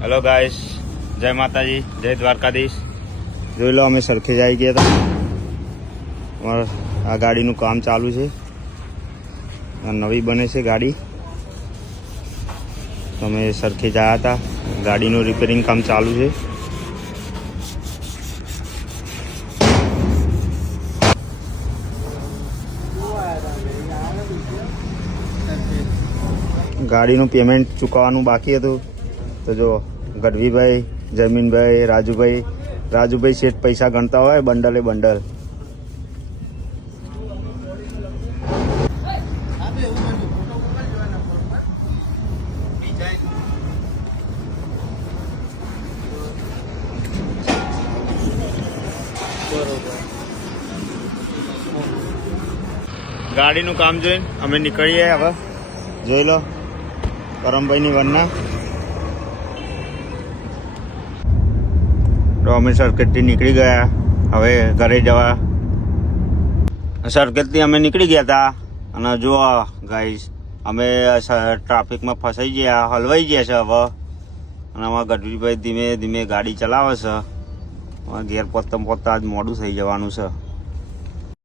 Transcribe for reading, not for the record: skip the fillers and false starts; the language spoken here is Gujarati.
હેલો ગાઈસ, જય માતાજી, જય દ્વારકાધીશ। જોઈ લો, અમે સરખેજ આવી ગયા હતા। અમારે આ ગાડીનું કામ ચાલુ છે, નવી બને છે ગાડી। અમે સરખેજ આવ્યા હતા, ગાડીનું રિપેરિંગ કામ ચાલુ છે। ગાડીનું પેમેન્ટ ચૂકવવાનું બાકી હતું, તો જો ગઢવીભાઈ, જમીનભાઈ, રાજુભાઈ શેઠ પૈસા ગણતા હોય બંડલે બંડલ। ગાડીનું કામ જોઈને અમે નીકળીએ હવે। જોઈ લો કરમભાઈની વરના। તો અમે સરખેજથી નીકળી ગયા, હવે ઘરે જવા। સરખેજથી અમે નીકળી ગયા હતા અને જુઓ ગાઈસ, અમે ટ્રાફિકમાં ફસાઈ ગયા, હલવાઈ ગયા છે હવે। અને અમારા ગઢવીભાઈ ધીમે ધીમે ગાડી ચલાવે છે। ઘેર પહોંચતા આજ મોડું થઈ જવાનું છે।